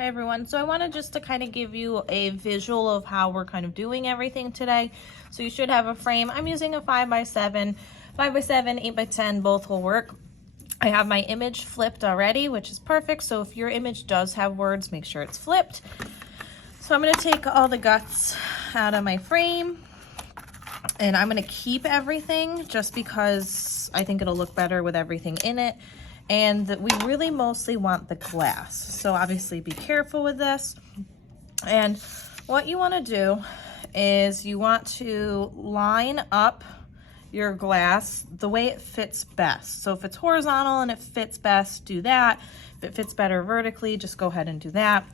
Hi everyone, so I wanted just to kind of give you a visual of how we're kind of doing everything today. So you should have a frame. I'm using a 5x7, 5x7, 8x10, both will work. I have my image flipped already, which is perfect. So if your image does have words, make sure it's flipped. So I'm going to take all the guts out of my frame and I'm going to keep everything just because I think it'll look better with everything in it. And we really mostly want the glass. So obviously be careful with this. And what you want to do is you want to line up your glass the way it fits best. So if it's horizontal and it fits best, do that. If it fits better vertically, just go ahead and do that.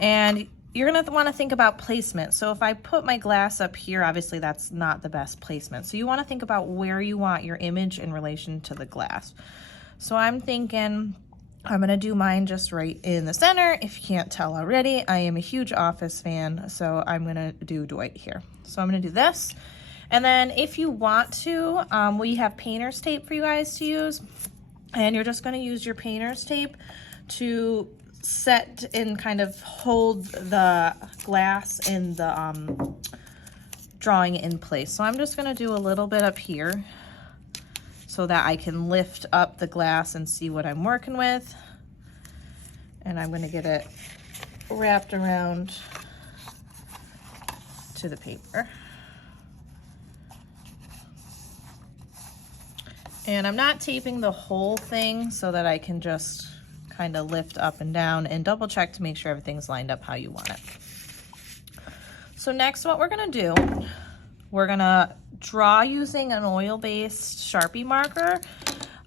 And you're gonna wanna think about placement. So if I put my glass up here, obviously that's not the best placement. So you wanna think about where you want your image in relation to the glass. So I'm thinking I'm gonna do mine just right in the center. If you can't tell already, I am a huge Office fan, so I'm gonna do Dwight here. So I'm gonna do this. And then if you want to, we have painter's tape for you guys to use. And you're just gonna use your painter's tape to set and kind of hold the glass in the drawing in place. So I'm just gonna do a little bit up here so that I can lift up the glass and see what I'm working with. And I'm gonna get it wrapped around to the paper. And I'm not taping the whole thing so that I can just kind of lift up and down and double check to make sure everything's lined up how you want it. So next what we're gonna do, we're gonna draw using an oil-based Sharpie marker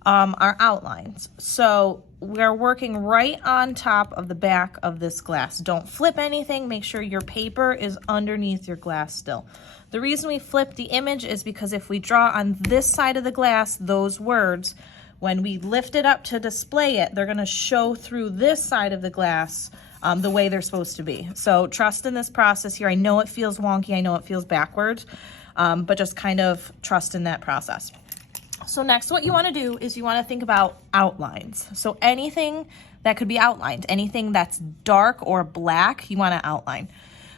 our outlines. So we're working right on top of the back of this glass. Don't flip anything, make sure your paper is underneath your glass still. The reason we flip the image is because if we draw on this side of the glass, those words, when we lift it up to display it, they're gonna show through this side of the glass the way they're supposed to be. So trust in this process here. I know it feels wonky, I know it feels backwards, but just kind of trust in that process. So next what you wanna do is you wanna think about outlines. So anything that could be outlined, anything that's dark or black, you wanna outline.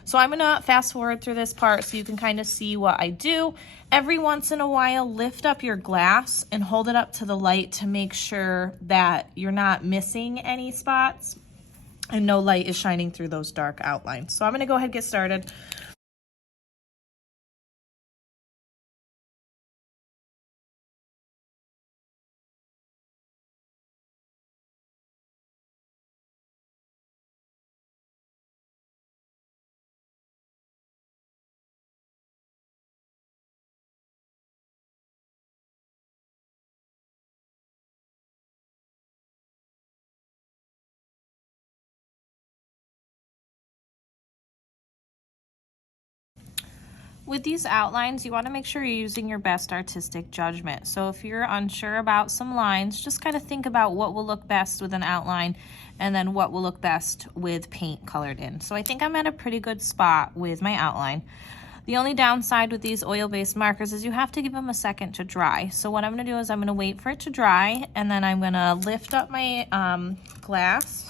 So I'm gonna fast forward through this part so you can kind of see what I do. Every once in a while, lift up your glass and hold it up to the light to make sure that you're not missing any spots and no light is shining through those dark outlines. So I'm gonna go ahead and get started. With these outlines, you want to make sure you're using your best artistic judgment. So if you're unsure about some lines, just kind of think about what will look best with an outline and then what will look best with paint colored in. So I think I'm at a pretty good spot with my outline. The only downside with these oil-based markers is you have to give them a second to dry. So what I'm going to do is I'm going to wait for it to dry and then I'm going to lift up my glass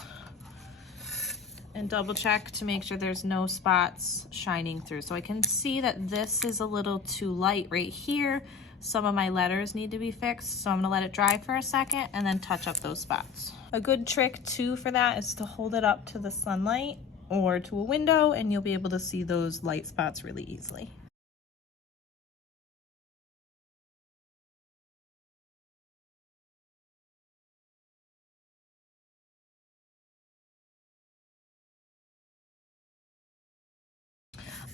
and double check to make sure there's no spots shining through. So I can see that this is a little too light right here. Some of my letters need to be fixed, so I'm gonna let it dry for a second and then touch up those spots. A good trick too for that is to hold it up to the sunlight or to a window and you'll be able to see those light spots really easily.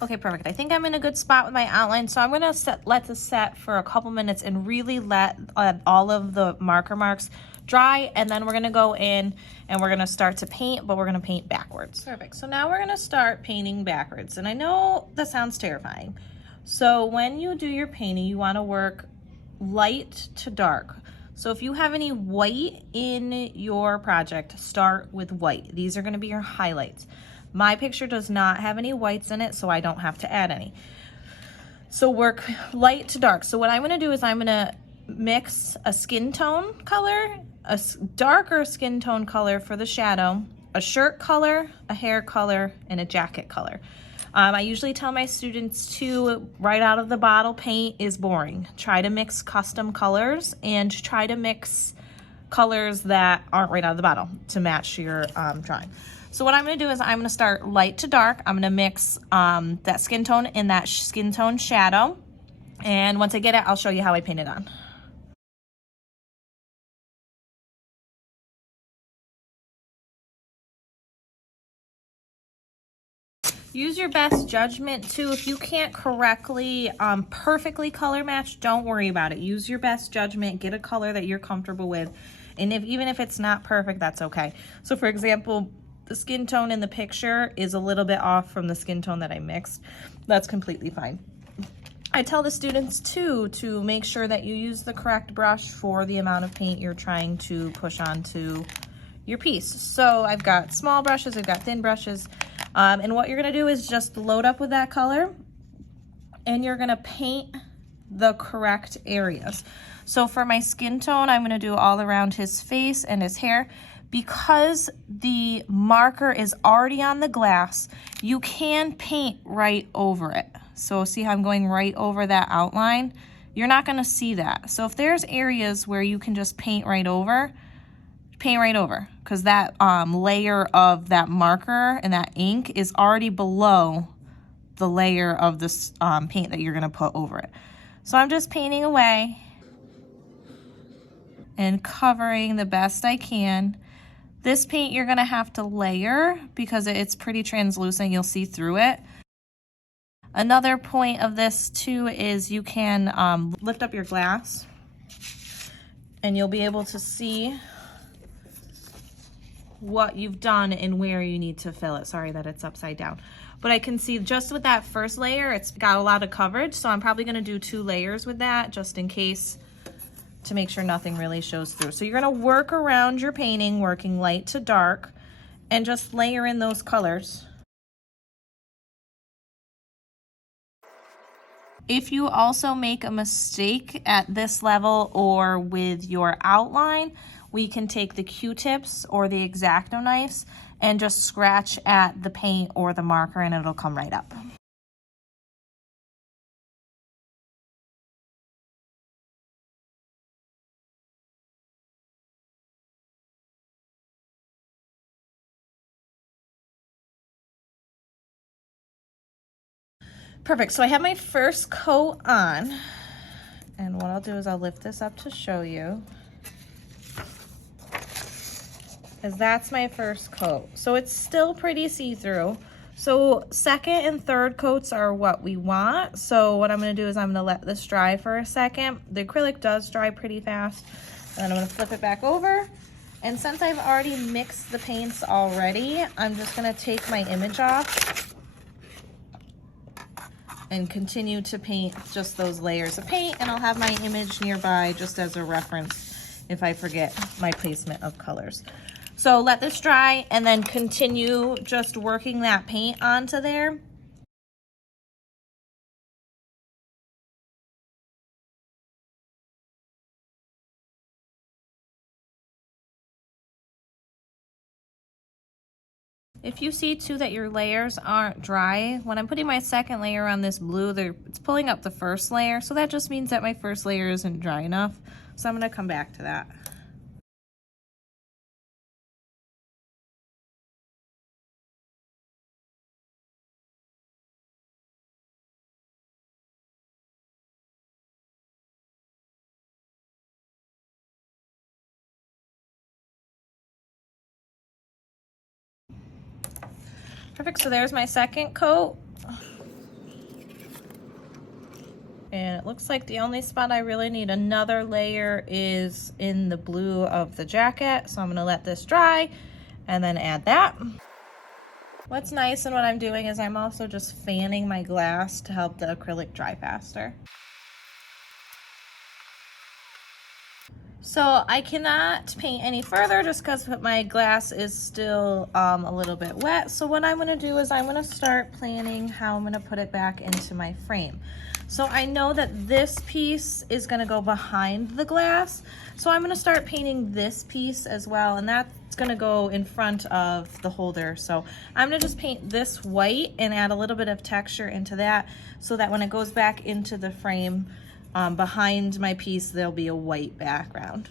Okay, perfect. I think I'm in a good spot with my outline, so I'm gonna let this set for a couple minutes and really let all of the marker marks dry, and then we're gonna go in and we're gonna start to paint, but we're gonna paint backwards. Perfect, so now we're gonna start painting backwards, and I know that sounds terrifying. So when you do your painting, you wanna work light to dark. So if you have any white in your project, start with white. These are gonna be your highlights. My picture does not have any whites in it, so I don't have to add any. So work light to dark. So what I'm gonna do is I'm gonna mix a skin tone color, a darker skin tone color for the shadow, a shirt color, a hair color, and a jacket color. I usually tell my students to, right out of the bottle, paint is boring. Try to mix custom colors and try to mix colors that aren't right out of the bottle to match your drawing. So what I'm gonna do is I'm gonna start light to dark. I'm gonna mix that skin tone and that skin tone shadow. And once I get it, I'll show you how I paint it on. Use your best judgment too. If you can't correctly, perfectly color match, don't worry about it. Use your best judgment, get a color that you're comfortable with. And even if it's not perfect, that's okay. So for example, the skin tone in the picture is a little bit off from the skin tone that I mixed. That's completely fine. I tell the students too to make sure that you use the correct brush for the amount of paint you're trying to push onto your piece. So I've got small brushes, I've got thin brushes. And what you're gonna do is just load up with that color and you're gonna paint the correct areas. So for my skin tone, I'm gonna do all around his face and his hair. Because the marker is already on the glass, you can paint right over it. So see how I'm going right over that outline? You're not gonna see that. So if there's areas where you can just paint right over, because that layer of that marker and that ink is already below the layer of this paint that you're gonna put over it. So I'm just painting away and covering the best I can. This paint you're gonna have to layer because it's pretty translucent, you'll see through it. Another point of this too is you can lift up your glass and you'll be able to see what you've done and where you need to fill it. Sorry that it's upside down. But I can see just with that first layer, it's got a lot of coverage, so I'm probably gonna do 2 layers with that just in case, to make sure nothing really shows through. So you're gonna work around your painting, working light to dark, and just layer in those colors. If you also make a mistake at this level or with your outline, we can take the Q-tips or the X-Acto knives and just scratch at the paint or the marker and it'll come right up. Perfect, so I have my first coat on, and what I'll do is I'll lift this up to show you, as that's my first coat. So it's still pretty see-through. So second and third coats are what we want. So what I'm gonna do is I'm gonna let this dry for a second. The acrylic does dry pretty fast. And then I'm gonna flip it back over. And since I've already mixed the paints already, I'm just gonna take my image off and continue to paint just those layers of paint, and I'll have my image nearby just as a reference if I forget my placement of colors. So let this dry and then continue just working that paint onto there. If you see too that your layers aren't dry, when I'm putting my second layer on this blue, it's pulling up the first layer, so that just means that my first layer isn't dry enough. So I'm gonna come back to that. Perfect, so there's my second coat. And it looks like the only spot I really need another layer is in the blue of the jacket. So I'm gonna let this dry and then add that. What's nice and what I'm doing is I'm also just fanning my glass to help the acrylic dry faster. So I cannot paint any further just because my glass is still a little bit wet. So what I'm gonna do is I'm gonna start planning how I'm gonna put it back into my frame. So I know that this piece is gonna go behind the glass. So I'm gonna start painting this piece as well, and that's gonna go in front of the holder. So I'm gonna just paint this white and add a little bit of texture into that so that when it goes back into the frame behind my piece, there'll be a white background.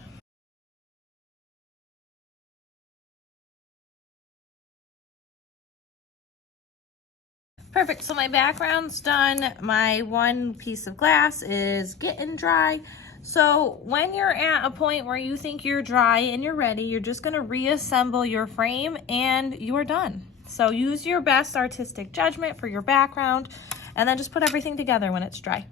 Perfect, so my background's done. My one piece of glass is getting dry. So when you're at a point where you think you're dry and you're ready, you're just gonna reassemble your frame and you're done. So use your best artistic judgment for your background and then just put everything together when it's dry.